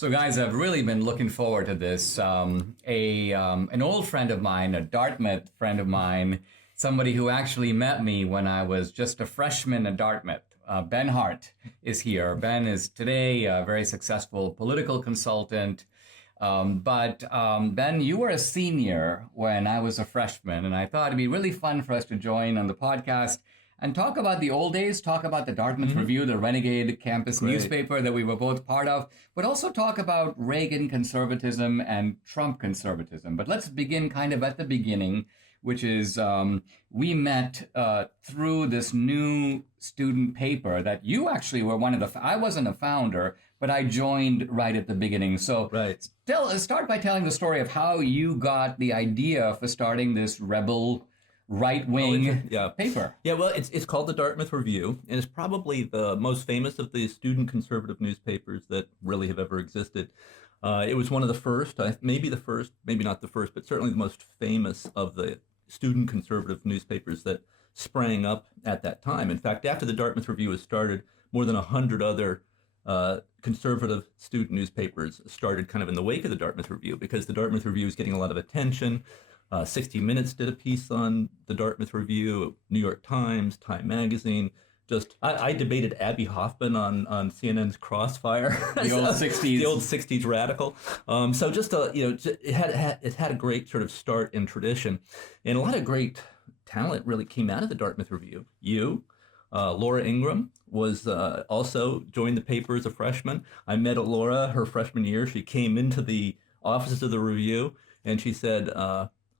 So, guys, I've really been looking forward to this. An old friend of mine, a Dartmouth friend of mine, somebody who actually met me when I was just a freshman at Dartmouth. Ben Hart is here. Ben is today a very successful political consultant. But Ben, you were a senior when I was a freshman, and I thought it'd be really fun for us to join on the podcast and talk about the old days, talk about the Dartmouth Review, the renegade campus newspaper that we were both part of, but also talk about Reagan conservatism and Trump conservatism. But let's begin kind of at the beginning, which is we met through this new student paper that you actually were one of the, I wasn't a founder, but I joined right at the beginning. So start by telling the story of how you got the idea for starting this rebel right-wing paper. Yeah, well, it's called the Dartmouth Review, and it's probably the most famous of the student conservative newspapers that really have ever existed. It was one of the first, maybe the first, maybe not the first, but certainly the most famous of the student conservative newspapers that sprang up at that time. In fact, after the Dartmouth Review was started, more than 100 other conservative student newspapers started kind of in the wake of the Dartmouth Review, because the Dartmouth Review was getting a lot of attention. 60 Minutes did a piece on the Dartmouth Review, New York Times, Time Magazine. I debated Abby Hoffman on CNN's Crossfire, the old 60s radical. It had a great sort of start in tradition, and a lot of great talent really came out of the Dartmouth Review. Laura Ingraham was also joined the paper as a freshman. I met Laura her freshman year. She came into the offices of the Review, and she said,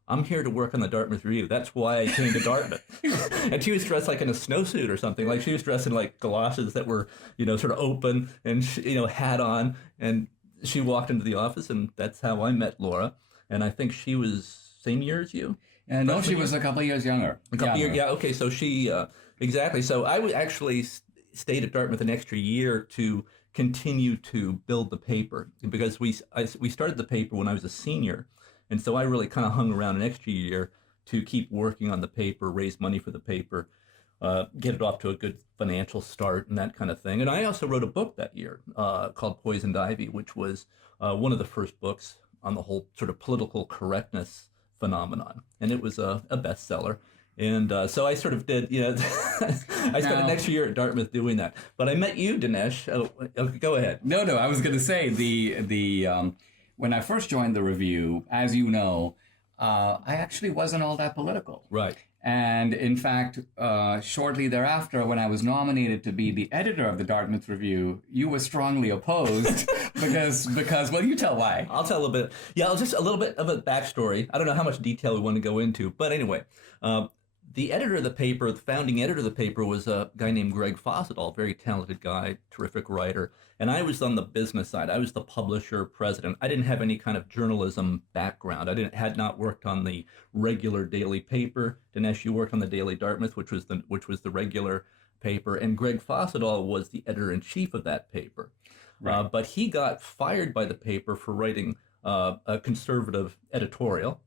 I'm here to work on the Dartmouth Review. That's why I came to Dartmouth. And she was dressed like in a snowsuit or something. Like she was dressed in like galoshes that were, sort of open and, hat on. And she walked into the office, and that's how I met Laura. And I think she was same year as you? No, she was a couple of years younger. Okay. So she, exactly. So I would actually stayed at Dartmouth an extra year to continue to build the paper, because we started the paper when I was a senior. And so I really kind of hung around an extra year to keep working on the paper, raise money for the paper, get it off to a good financial start and that kind of thing. And I also wrote a book that year called Poisoned Ivy, which was one of the first books on the whole sort of political correctness phenomenon. And it was a bestseller. And so I sort of did, I spent an extra year at Dartmouth doing that. But I met you, Dinesh. Go ahead. No, I was going to say when I first joined the Review, as you know, I actually wasn't all that political. Right. And in fact, shortly thereafter, when I was nominated to be the editor of the Dartmouth Review, you were strongly opposed because, well, you tell why. I'll tell a little bit. Yeah, just a little bit of a backstory. I don't know how much detail we want to go into, but anyway, the editor of the paper, the founding editor of the paper, was a guy named Greg Fossetall, very talented guy, terrific writer. And I was on the business side. I was the publisher, president. I didn't have any kind of journalism background. Had not worked on the regular daily paper. Dinesh, you worked on the Daily Dartmouth, which was the regular paper. And Greg Fossetall was the editor-in-chief of that paper. Right. But he got fired by the paper for writing a conservative editorial.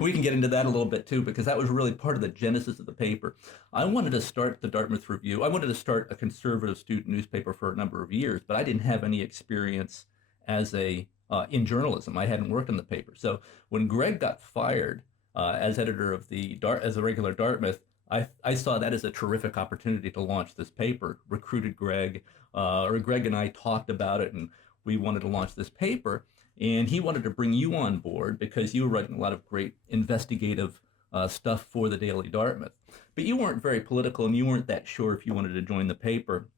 We can get into that a little bit too, because that was really part of the genesis of the paper. I wanted to start the Dartmouth Review. I wanted to start a conservative student newspaper for a number of years, but I didn't have any experience as in journalism. I hadn't worked on the paper. So when Greg got fired as editor of as a regular Dartmouth, I saw that as a terrific opportunity to launch this paper. Recruited Greg, Greg and I talked about it, and we wanted to launch this paper. And he wanted to bring you on board because you were writing a lot of great investigative stuff for the Daily Dartmouth. But you weren't very political, and you weren't that sure if you wanted to join the paper.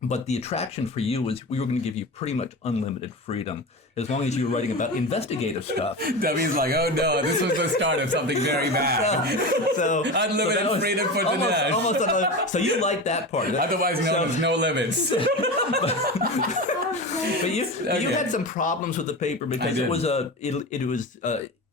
But the attraction for you was we were going to give you pretty much unlimited freedom as long as you were writing about investigative stuff. Debbie's like, oh no, this was the start of something very bad. So unlimited freedom for Dinesh. Almost unlimited. So you liked that part. Otherwise known as no limits. But you had some problems with the paper because it was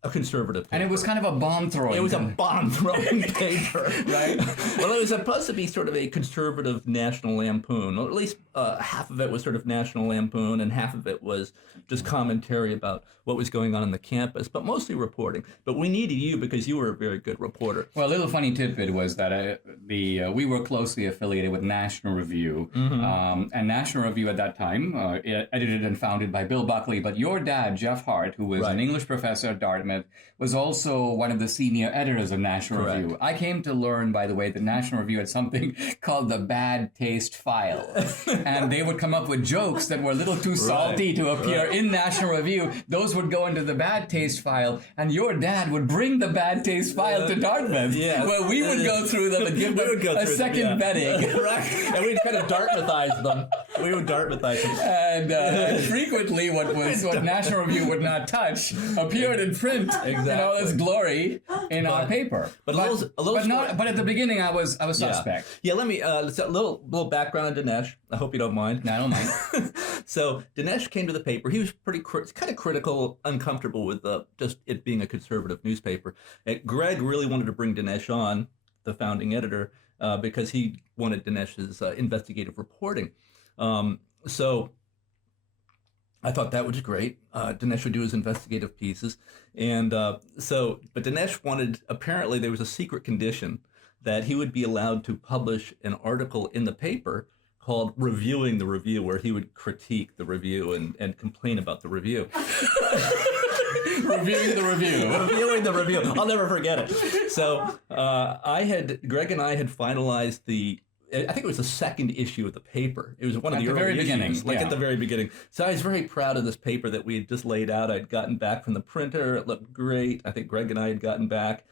a conservative paper. And it was kind of a bomb throwing. It was a bomb-throwing paper. Right? Well, it was supposed to be sort of a conservative National Lampoon, or at least half of it was sort of National Lampoon, and half of it was just commentary about what was going on the campus, but mostly reporting. But we needed you because you were a very good reporter. Well, a little funny tidbit was that we were closely affiliated with National Review, and National Review at that time, edited and founded by Bill Buckley, but your dad, Jeff Hart, who was an English professor at Dartmouth, was also one of the senior editors of National Review. I came to learn, by the way, that National Review had something called the bad taste file. And they would come up with jokes that were a little too salty to appear in National Review. Those would go into the bad taste file, and your dad would bring the bad taste file to Dartmouth, where we would go through them and give them a second vetting. Right. And we'd kind of Dartmouthize them. We would Dartmouthize them. And frequently what National Review would not touch appeared in print in all its glory in our paper. But at the beginning I was suspect. Yeah, let me a little background on Dinesh. I hope you don't mind. No, I don't mind. So Dinesh came to the paper. He was kind of critical, uncomfortable with just it being a conservative newspaper. And Greg really wanted to bring Dinesh on, the founding editor, because he wanted Dinesh's investigative reporting. So I thought that was great. Dinesh would do his investigative pieces. And but Dinesh wanted, apparently there was a secret condition that he would be allowed to publish an article in the paper called Reviewing the Review, where he would critique the review and complain about the review. Reviewing the review. Reviewing the review. I'll never forget it. So Greg and I had finalized I think it was the second issue of the paper. It was one of the early issues, at the very beginning. So I was very proud of this paper that we had just laid out. I'd gotten back from the printer. It looked great. I think Greg and I had gotten back.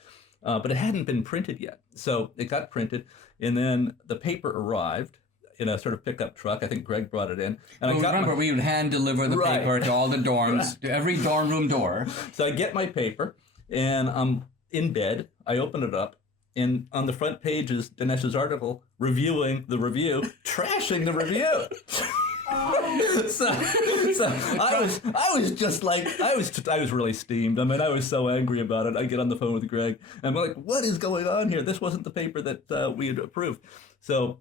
But it hadn't been printed yet. So it got printed, and then the paper arrived in a sort of pickup truck. I think Greg brought it in. And we would hand deliver the paper to all the dorms, to every dorm room door. So I get my paper, and I'm in bed. I open it up, and on the front page is Dinesh's article, reviewing the review, trashing the review. So I was just like, I was really steamed. I mean, I was so angry about it. I get on the phone with Greg, and I'm like, what is going on here? This wasn't the paper that we had approved. So,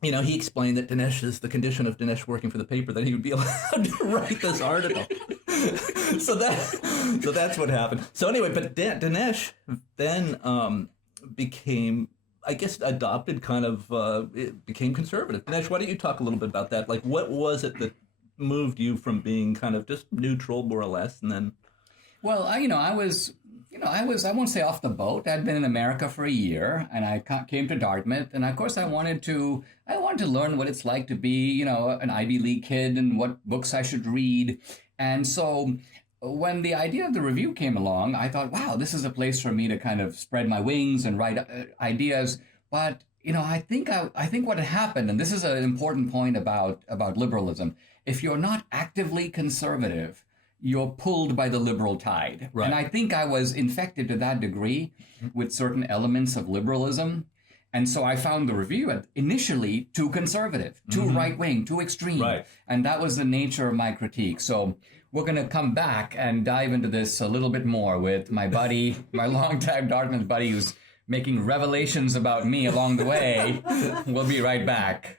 he explained that the condition of Dinesh working for the paper, that he would be allowed to write this article. So that's what happened. So anyway, but Dinesh then became, I guess, adopted it became conservative. Dinesh, why don't you talk a little bit about that? Like, what was it that moved you from being kind of just neutral, more or less, and then? Well, I won't say off the boat. I'd been in America for a year, and I came to Dartmouth, and of course I wanted to learn what it's like to be, an Ivy League kid and what books I should read. And so when the idea of the review came along, I thought, wow, this is a place for me to kind of spread my wings and write ideas. But, I think what had happened, and this is an important point about liberalism, if you're not actively conservative, you're pulled by the liberal tide. Right. And I think I was infected to that degree with certain elements of liberalism. And so I found the review initially too conservative, too right-wing, too extreme. Right. And that was the nature of my critique. So we're going to come back and dive into this a little bit more with my buddy, my longtime Dartmouth buddy, who's making revelations about me along the way. We'll be right back.